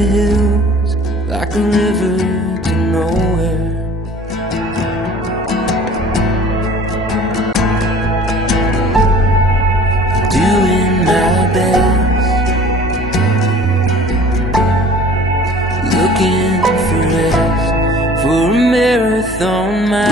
the hills like a river to nowhere. Doing my best, looking for rest, for a marathon. My